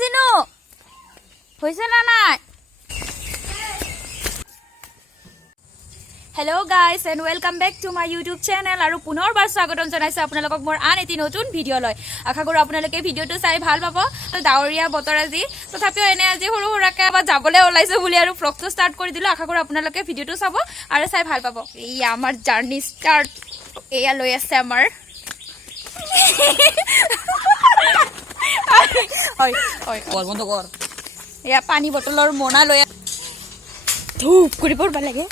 জিনু হৈছে না নাই Hello guys and welcome back to my YouTube channel আৰু পুনৰবাৰ স্বাগতম জনাইছো আপোনালোকক মোৰ আন এটি নতুন ভিডিও লৈ আশা কৰো আপোনালোকে ভিডিওটো চাই ভাল পাব ডাৱৰীয়া বতৰ আজি তথাপিও এনে আজি সৰু সৰুকে বা যাবলৈ ওলাইছো বুলি আৰু ফ্লগটো ষ্টাৰ্ট কৰি দিলো আশা কৰো আপোনালোকে ভিডিওটো চাব আৰু চাই ভাল পাব এই আমাৰ জাৰ্নি ষ্টাৰ্ট এয়া লৈ আছে আমাৰ হয় হয় কৰ বন্ধ কৰ এয়া পানী বটলৰ মোনা লৈ ধূপ কৰি পৰবা লাগে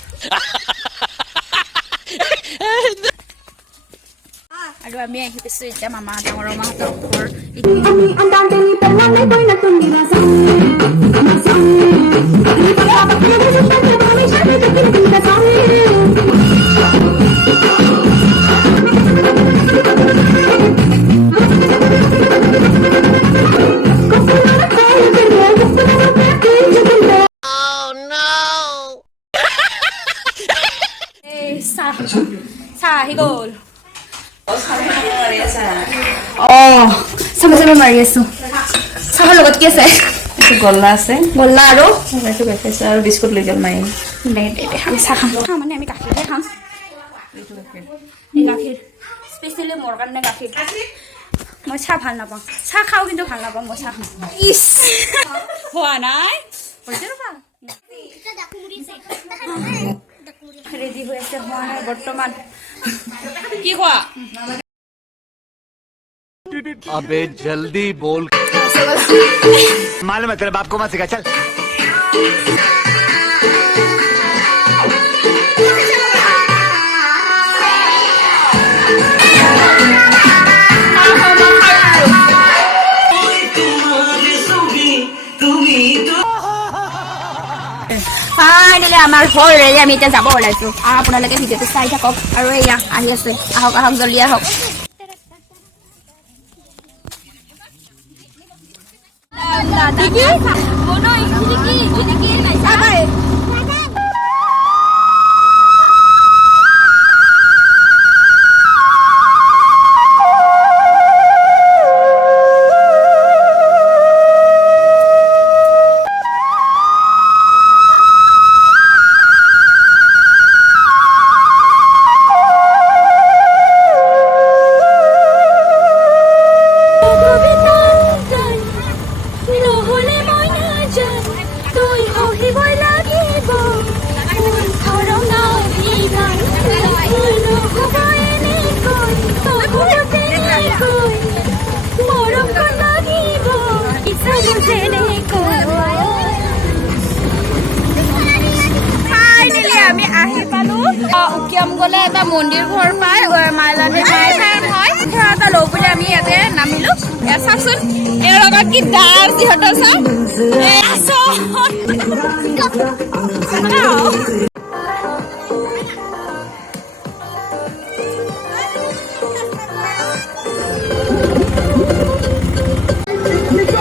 আৰু আমি আহি পাইছো এতিয়া মামা ডাঙৰ মাহঁতৰ ঘৰ চাহ আহি গ'ল চাব মাৰি আছো চাহৰ লগত কি আছে গল্লা আছে গল্লা আৰু এইটো বেকাইছে আৰু বিস্কুট লৈ গ'ল মায়ে আমি চাহ খাম মানে আমি গাখীৰহে খাম গাখীৰ স্পেচিয়েলি মোৰ কাৰণে গাখীৰ মই চাহ ভাল নাপাওঁ চাহ খাওঁ কিন্তু ভাল নাপাওঁ মই চাহ খাওঁ ইচ হোৱা নাই হৈছে ৰ'বা ৰেডি হৈ আছে হোৱা নাই বৰ্তমান কি খোৱা अबे जल्दी बोल मालूम है तेरे बाप को मत सिखा चल ফাইনেলি আমাৰ হ'ল ৰেডি আমি এতিয়া যাব ওলাইছো আপোনালোকে ভিডিঅ'টো চাই থাকক আৰু এয়া আহি আছে আহক আহক জলদি আহক উকিয়াম গলে এটা মন্দিৰ ঘৰ পায় মাইলাদী মাই ফাৰ্ম হয় সেয়া এটা লওঁ বুলি আমি ইয়াতে নামিলো চাচোন এৰ লগত কি ডাল সিহঁতৰ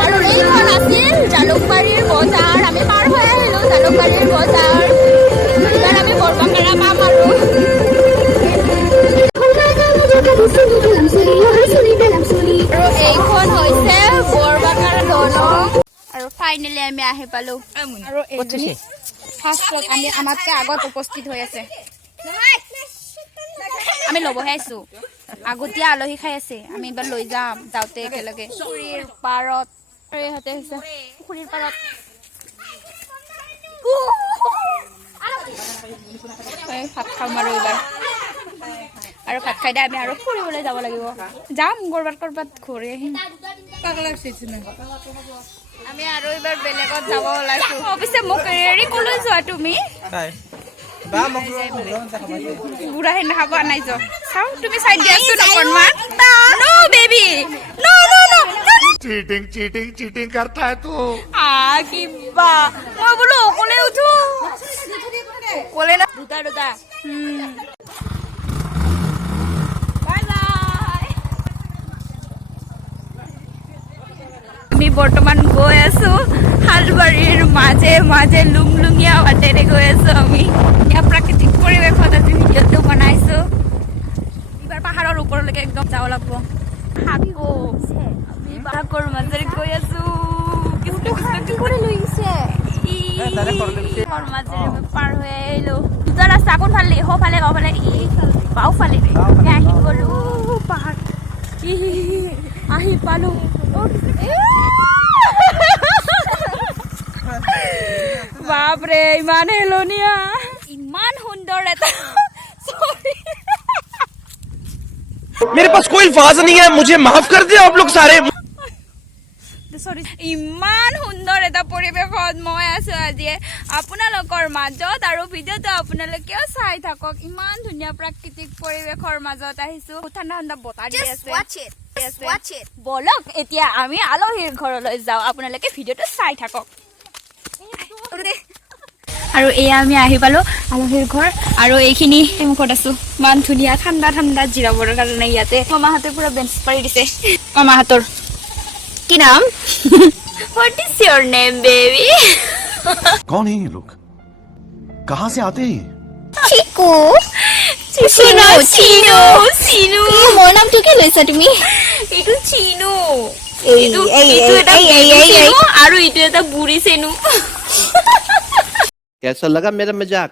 আৰু এইখন আছিল জালুকবাৰীৰ বজাৰ আমি পাৰ হৈ আহিলো জালুকবাৰীৰ বজাৰ এইবাৰ আমি বৰবাকাৰা পাম আৰু এইখন হৈছে বৰবাকাৰা দলং আৰু ফাইনেলি আমি আহি পালো আৰু এইজনী ফাৰ্ষ্টত আমি আমাতকৈ আগত উপস্থিত হৈ আছে আমি ল'বহে আছো আগতীয়া আলহী খাই আছে আমি এইবাৰ লৈ যাম যাওঁতে একেলগে পুখুৰীৰ পাৰত ইহঁতে হৈছে পুখুৰীৰ পাৰত ভাত খাম আৰু এইবাৰ আৰু ভাত খাই দে আমি আৰু ফুৰিবলৈ যাব লাগিব যাম কৰবাত ঘূৰি আহিম আমি আৰু এইবাৰ বেলেগত যাব ওলাইছো অৱশ্যে মোক এৰি কলৈ যোৱা তুমি বুঢ়াহে নাখাব নাই যোৱা চাওঁ তুমি চাই দিয়াচোন অকণমান নো বেবি নো নো নো चीटिंग चीटिंग चीटिंग करता है तू কিবা মই বোলো অকলে উঠো অকলে না দুটা বাই বাই আমি বৰ্তমান গৈ আছো হালবাৰীৰ মাজে মাজে লুংলুঙীয়া বাটেৰে গৈ আছো আমি ইয়াৰ প্ৰাকৃতিক পৰিৱেশত আজি ভিডিঅ'টো বনাইছো এইবাৰ পাহাৰৰ ওপৰলৈকে একদম যাব লাগিব হাকো আমি বাঘৰ মাজেৰে গৈ আছো কি কৰি লৈ গৈছে ঘৰ মাজেৰে মই পাৰ হৈ আহিলো দুটা ৰাস্তা কোনফালে সোঁফালে বাওঁফালে বাওঁফালে আহি গলো পাহাৰ আহি পালো বাপৰে ইমান হেলনীয়া ইমান সুন্দৰ এটা मेरे पास कोई अल्फाज नहीं है मुझे माफ कर दे आप लोग सारे ইমান সুন্দৰ এটা পৰিৱেশত মই আছো আজি আপোনালোকৰ মাজত আৰু ভিডিঅ'টো আপোনালোকেও চাই থাকক ইমান ধুনীয়া প্ৰাকৃতিক পৰিৱেশৰ মাজত আহিছো ঠাণ্ডা ঠাণ্ডা বতাহ দি আছে বলক এতিয়া আমি আলহীৰ ঘৰলৈ যাওঁ আপোনালোকে ভিডিঅ'টো চাই থাকক আৰু এয়া আমি আহি পালো আলহীৰ ঘৰ আৰু এইখিনি মুখত আছো ইমান ধুনীয়া ঠাণ্ডা ঠাণ্ডা জিৰাবৰ কাৰণে ইয়াতে মামাহঁতে পুৰা বেঞ্চ পাৰি দিছে মামাহঁতৰ কি নাম What is your name, baby? कौन है ये लोग कहाँ से आते हैं চিকু চিনু চিনু চিনু মোৰ নামটো কি লৈছা তুমি এইটো চিনু এই এইটো এই এইটো এটা এই এই এই চিনু আৰু এইটো এটা বুঢ়ী চেনু कैसा लगा मेरा मजाक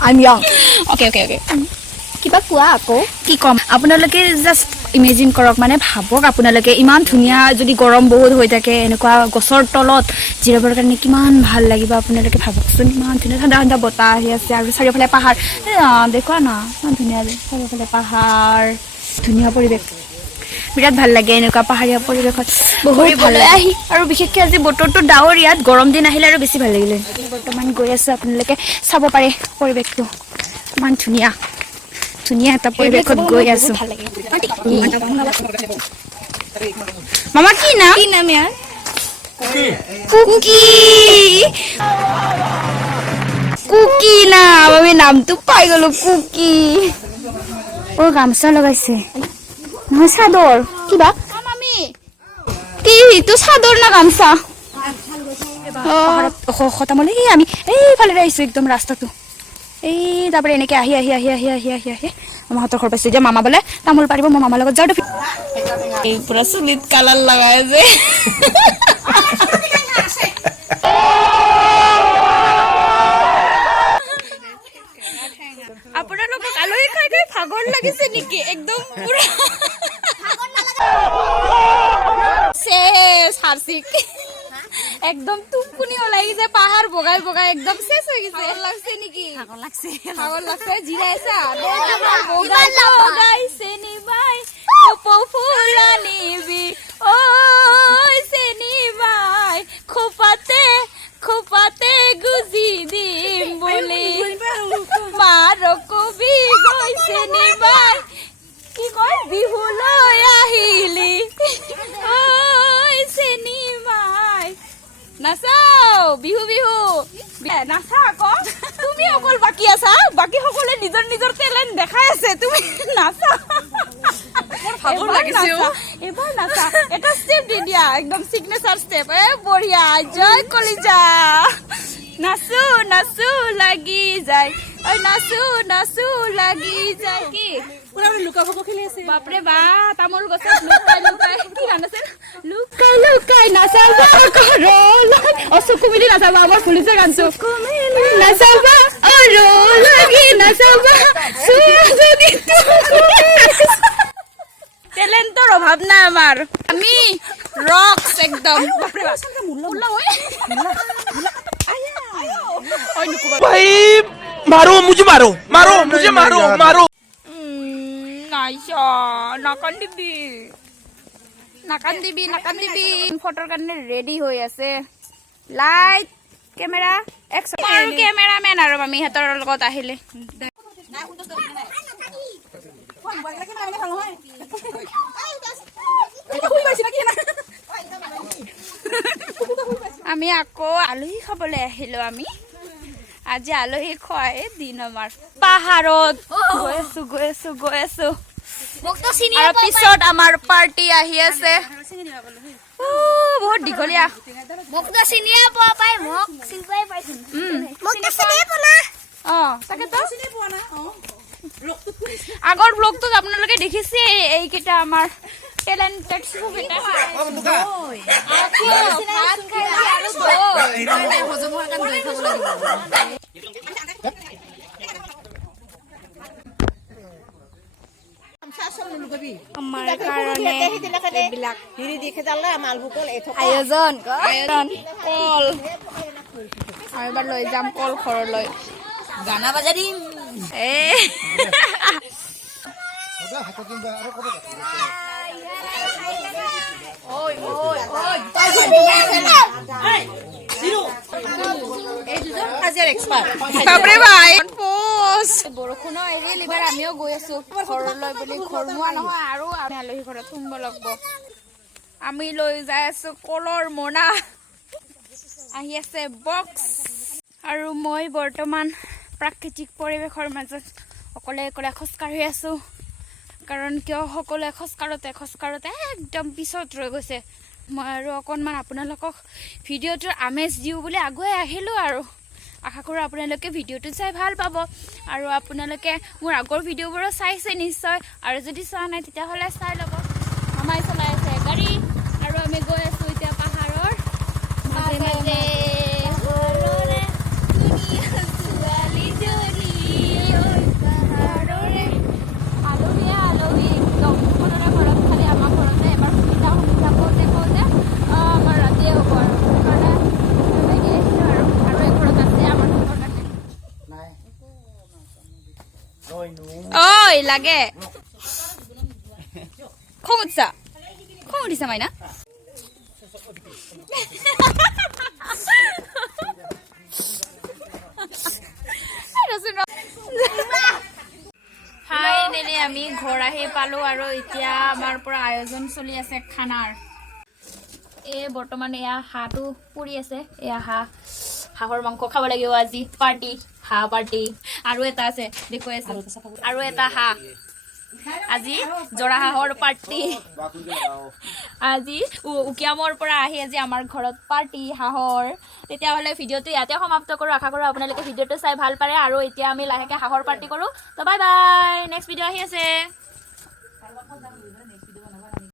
I'm young okay okay okay কিবা কোৱা আকৌ কি কম আপোনালোকে জাষ্ট ইমেজিন কৰক মানে ভাবক আপোনালোকে ইমান ধুনীয়া যদি গৰম বহুত হৈ থাকে এনেকুৱা গছৰ তলত জিৰাবৰ কাৰণে কিমান ভাল লাগিব আপোনালোকে ভাবকচোন ইমান ধুনীয়া ঠাণ্ডা ঠাণ্ডা বতাহ আহি আছে আৰু চাৰিওফালে পাহাৰ দেখুৱা না ইমান ধুনীয়া চাৰিওফালে পাহাৰ ধুনীয়া পৰিৱেশ বিৰাট ভাল লাগে এনেকুৱা পাহাৰীয়া পৰিৱেশত বহুত ভাল আহি আৰু বিশেষকৈ আজি বতৰটো ডাৱৰীয়াত গৰম দিন আহিলে আৰু বেছি ভাল লাগিলে বৰ্তমান গৈ আছো আপোনালোকে চাব পাৰে পৰিৱেশটো ইমান ধুনীয়া ধুনীয়া এটা পৰিৱেশত গৈ আছো মামা কি নাম ইয়াৰ কুকি কুকি নাম আমি নামটো পাই গলো কুকি ও গামোচা লগাইছে নহয় চাদৰ কিবা কি এইটো চাদৰ না গামোচা খতামলে আমি এইফালে আহিছো একদম ৰাস্তাটো এই তাৰপৰে এনেকে আহি আহি আহি আহি আহি আহি আহি মামাহঁতৰ ঘৰ পাইছো যে মামা বোলে তামোল পাৰিব মই মামাৰ লগত যাওঁ এই পুৰা চুলিত কালাৰ লগাই যে আপোনালোকক আলহী খাই খাই ভাগৰ লাগিছে নেকি একদম পুৰা শেষ হাৰ্ষিক একদম টুপকুনি ওলাই গেছে পাহাড় বগাই বগাই একদম শেষ হয়ে গেছে ভাগর লাগছে নাকি ভাগর লাগছে জিরাইছা বগাইছে নিবাই কপৌ ফুলা নিবি ওই সে নিবাই খোপাতে খোপাতে গুজি দিম বলি মার কবি গৈছে নিবাই কি কয় বিহু লৈ আহিলি ওই সে নিবাই নাচাও বিহু বিহু নাচা আকৌ তুমি অকল বাকী আছা বাকী সকলে নিজৰ নিজৰ টেলেণ্ট দেখাই আছে তুমি নাচা এবাৰ নাচা এটা ষ্টেপ দি দিয়া একদম সিগনেচাৰ ষ্টেপ বঢ়িয়া জয় কলিজা নাচো নাচো লাগি যায় ঐ নাচো নাচো লাগি যায় কি লুকা ভাকু খেলি আছে বাপৰে বা তামোল গছত লুকাই লুকাই কি গান আছিল লুকাই লুকাই নাচাবা চকু মিলি নাচাবা আমাৰ ফুলিছে গানটো নাচাবা লাগি নাচাবা টেলেণ্টৰ অভাৱ নাই আমাৰ আমি ৰক্স একদম বাপৰে বা भाई मारो मुझे मारो मारो मुझे मारो मारो নাইছা নাকান্দিবি নাকান্দিবি নাকান্দিবি ফটোৰ কাৰণে ৰেডি হৈ আছে লাইট কেমেৰা একশন আৰু কেমেৰামেন আৰু আমি হেতৰ লগত আহিলে আমি আকৌ আলহী খাবলৈ আহিলো আমি আজি আলহী খোৱাই দিন আমাৰ পাহাৰত গৈ আছো আৰু পিছত আমাৰ পাৰ্টি আহি আছে বহুত দীঘলীয়া আগৰ ব্লগটোত আপোনালোকে দেখিছে এইকেইটা আমাৰ টেলেণ্টেড বেটা ভাত খাইছে আৰু দৈ হজম হোৱাৰ কাৰণে দৈ খাব লাগিব আমাৰ কাৰণে এইবিলাক আয়োজন কল আৰু এবাৰ লৈ যাম কল ঘৰলৈ গানা বাজাই দিম বাপৰে ভাই বৰষুণৰ এৰিল এইবাৰ আমিও গৈ আছো ঘৰলৈ বুলি ঘৰমুৱা নহয় আৰু আমি আলহী ঘৰত সোমাব লাগিব আমি লৈ যাই আছো কলৰ মোনা আহি আছে বক্স আৰু মই বৰ্তমান প্ৰাকৃতিক পৰিৱেশৰ মাজত অকলে অকলে খোজকাঢ়ি আছো কাৰণ কিয় সকলোৱে খোজকাঢ়োতে একদম পিছত ৰৈ গৈছে মই আৰু অকণমান আপোনালোকক ভিডিঅ'টোৰ আমেজ দিওঁ বুলি আগুৱাই আহিলোঁ আৰু আশা কৰোঁ আপোনালোকে ভিডিঅ'টো চাই ভাল পাব আৰু আপোনালোকে মোৰ আগৰ ভিডিঅ'বোৰো চাইছে নিশ্চয় আৰু যদি চোৱা নাই তেতিয়াহ'লে চাই ল'ব মামাই চলাই আছে গাড়ী আৰু আমি গৈ আছোঁ এতিয়া পাহাৰৰ মাজে মাজে ঐ লাগে খং উঠিছা মাইনা ফাইনেলি আমি ঘৰ আহি পালো আৰু এতিয়া আমাৰ পৰা আয়োজন চলি আছে খানাৰ বৰ্তমান এয়া হাঁহটো পুৰি আছে এয়া হাঁহৰ মাংস খাব লাগিব আজি পাৰ্টি হাঁহ পাৰ্টি আৰু এটা আছে দেখুৱাই আছে আৰু এটা হাঁহ আজি জৰা হাঁহৰ পাৰ্টি আজি উকিয়ামৰ পৰা আহি আজি আমাৰ ঘৰত পাৰ্টি হাঁহৰ তেতিয়াহ'লে ভিডিঅ'টো ইয়াতে সমাপ্ত কৰোঁ আশা কৰোঁ আপোনালোকে ভিডিঅ'টো চাই ভাল পালে আৰু এতিয়া আমি লাহেকৈ হাঁহৰ পাৰ্টি কৰোঁ তো বাই বাই নেক্সট ভিডিঅ' আহি আছে